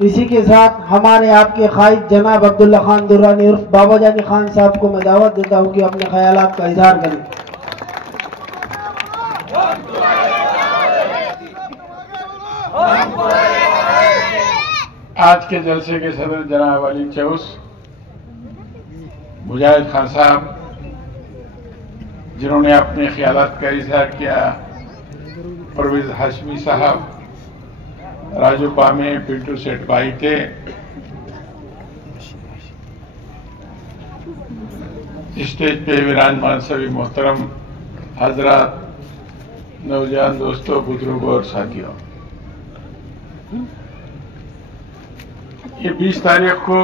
इसी के साथ हमारे आपके कायद जनाब अब्दुल्ला खान दुर्रानी उर्फ बाबा जानी खान साहब को मैं दावत देता हूं कि अपने ख्यालात का इजहार करें। आज के जलसे के सदर जनाब अली चौस मुजाहिद खान साहब, जिन्होंने अपने ख्यालात का इजहार किया, परवेज हाशमी साहब, राजू पामे, पिंटू सेठ भाई थे, स्टेज पे विराजमान सभी मोहतरम हजरात, नौजवान दोस्तों, बुजुर्गों और साथियों, ये 20 तारीख को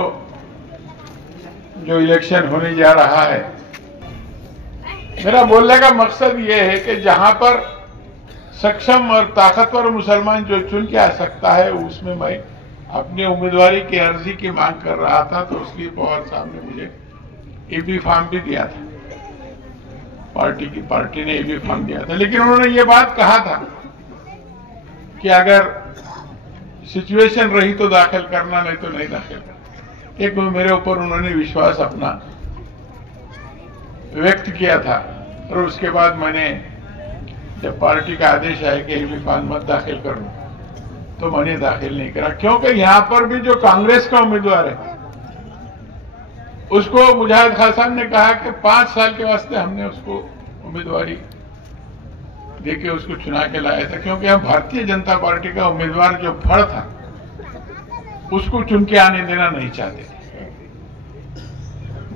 जो इलेक्शन होने जा रहा है, मेरा बोलने का मकसद ये है कि जहां पर सक्षम और ताकतवर मुसलमान जो चुन के आ सकता है, उसमें मैं अपनी उम्मीदवारी की अर्जी की मांग कर रहा था, तो उसके पवार साहब ने मुझे ईबी फॉर्म भी दिया था, पार्टी ने ईबी फॉर्म दिया था। लेकिन उन्होंने ये बात कहा था कि अगर सिचुएशन रही तो दाखिल करना, नहीं तो नहीं दाखिल करना। एक मेरे ऊपर उन्होंने विश्वास अपना व्यक्त किया था, और उसके बाद मैंने जब पार्टी का आदेश आया कि ईबी फॉर्म मत दाखिल करो, तो मैंने दाखिल नहीं करा, क्योंकि यहां पर भी जो कांग्रेस का उम्मीदवार है उसको मुजाहिद खान साहब ने कहा कि 5 साल के वास्ते हमने उसको उम्मीदवारी देके उसको चुना के लाया था, क्योंकि हम भारतीय जनता पार्टी का उम्मीदवार जो फड़ था उसको चुन के आने देना नहीं चाहते थे।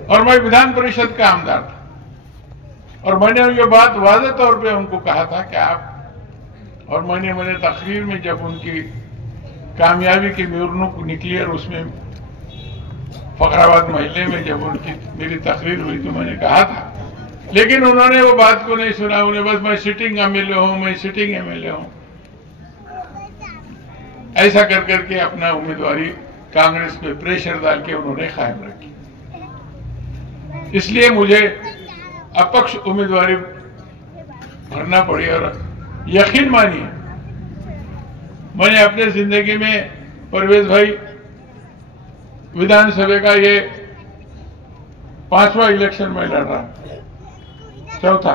और मैं विधान परिषद का आमदार था, और मैंने ये बात वाज़ेह तौर पे उनको कहा था कि आप, और मैंने तकरीर में जब उनकी कामयाबी की न्यूरनुक निकली और उसमें फखराबाद महल्ले में जब उनकी मेरी तकरीर हुई, तो मैंने कहा था, लेकिन उन्होंने वो बात को नहीं सुना। उन्हें बस मैं सिटिंग एमएलए हूं, मैं सिटिंग एमएलए हूं, ऐसा कर करके अपना उम्मीदवारी कांग्रेस पे प्रेशर डाल के उन्होंने कायम रखी। इसलिए मुझे अपक्ष उम्मीदवारी भरना पड़ी, और यकीन मानिए मैंने अपने जिंदगी में परवेज भाई विधानसभा का ये 5वां इलेक्शन में लड़ रहा, 4था,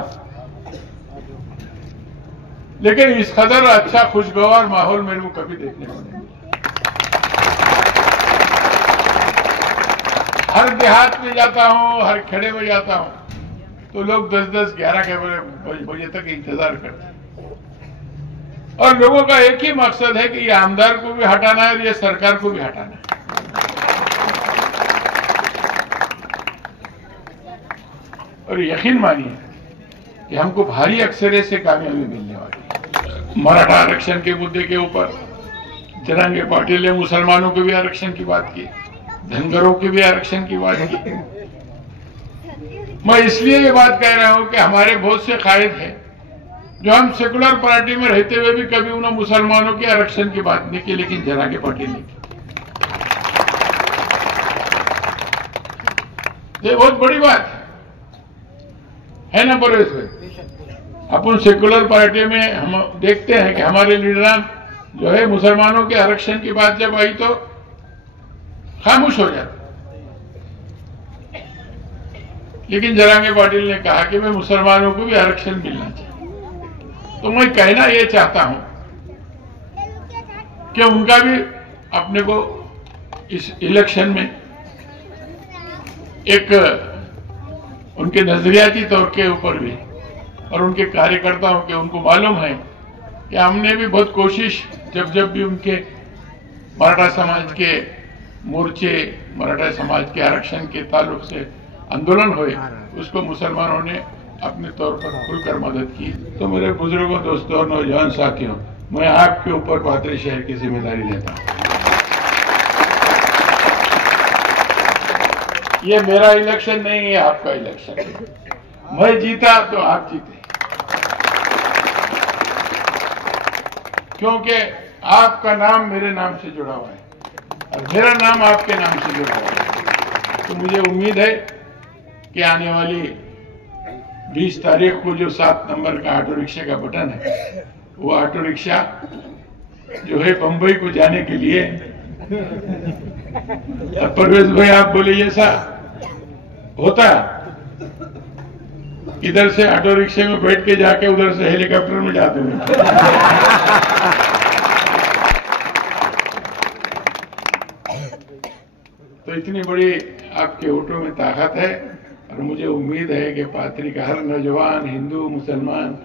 लेकिन इस कदर अच्छा खुशगवार माहौल मेरे को कभी देखने को नहीं मिला। हर देहात में जाता हूं, हर खेड़े में जाता हूं, तो लोग 10-10, 11 बजे तक इंतजार करते हैं, और लोगों का एक ही मकसद है कि ये आमदार को भी हटाना है और ये सरकार को भी हटाना है। और यकीन मानिए कि हमको भारी अक्सरियत से कामयाबी मिलने वाली है। मराठा आरक्षण के मुद्दे के ऊपर जरांगे पाटिल ने मुसलमानों के भी आरक्षण की बात की, धनगरों के भी आरक्षण की बात की। मैं इसलिए ये बात कह रहा हूं कि हमारे बहुत से कायद हैं जो हम सेकुलर पार्टी में रहते हुए भी कभी उन्होंने मुसलमानों के आरक्षण की बात नहीं की, लेकिन जरांगे पाटिल ने की। ये बहुत बड़ी बात है ना परवेज भाई। अपन सेकुलर पार्टी में हम देखते हैं कि हमारे लीडरान जो है मुसलमानों के आरक्षण की बात जब आई तो खामोश हो जाते, लेकिन जरांगे पाटिल ने कहा कि मैं मुसलमानों को भी आरक्षण मिलना चाहिए। तो मैं कहना यह चाहता हूं कि उनका भी अपने को इस इलेक्शन में एक उनके नजरियाती तौर के ऊपर भी और उनके कार्यकर्ताओं के, उनको मालूम है कि हमने भी बहुत कोशिश, जब भी उनके मराठा समाज के मोर्चे, मराठा समाज के आरक्षण के ताल्लुक से आंदोलन हुए, उसको मुसलमानों ने अपने तौर पर खुलकर मदद की। तो मेरे बुजुर्गों, दोस्तों और नौजवान साथियों, मैं आपके ऊपर पाथरी शहर की जिम्मेदारी देता हूं। ये मेरा इलेक्शन नहीं है, आपका इलेक्शन है। मैं जीता तो आप जीते, क्योंकि आपका नाम मेरे नाम से जुड़ा हुआ है और मेरा नाम आपके नाम से जुड़ा हुआ है। तो मुझे उम्मीद है कि आने वाली 20 तारीख को जो 7 नंबर का ऑटो रिक्शा का बटन है, वो ऑटो रिक्शा जो है बंबई को जाने के लिए अब परवेज भाई आप बोले ऐसा होता, इधर से ऑटो रिक्शे में बैठ के जाके उधर से हेलीकॉप्टर में जाते हैं। तो इतनी बड़ी आपके वोटों में ताकत है और मुझे उम्मीद है कि पाथरी का हर नौजवान, हिंदू, मुसलमान,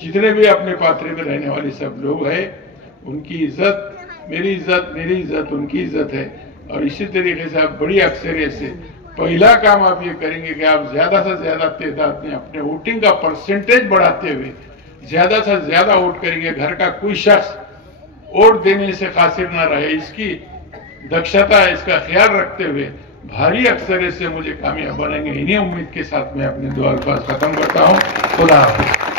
जितने भी अपने पाथरी में रहने वाले सब लोग हैं, उनकी इज्जत मेरी इज्जत उनकी इज्जत है। और इसी तरीके से आप बड़ी अक्सरियत से पहला काम आप ये करेंगे कि आप ज्यादा से ज्यादा तादाद में अपने वोटिंग का परसेंटेज बढ़ाते हुए ज्यादा से ज्यादा वोट करेंगे। घर का कोई शख्स वोट देने से कासिर ना रहे, इसकी दक्षता, इसका ख्याल रखते हुए भारी अक्सरियत से मुझे कामयाब बनेंगे। इन्हीं उम्मीद के साथ मैं अपने 2 अल्फाज खत्म करता हूँ। खुदा हाफिज़।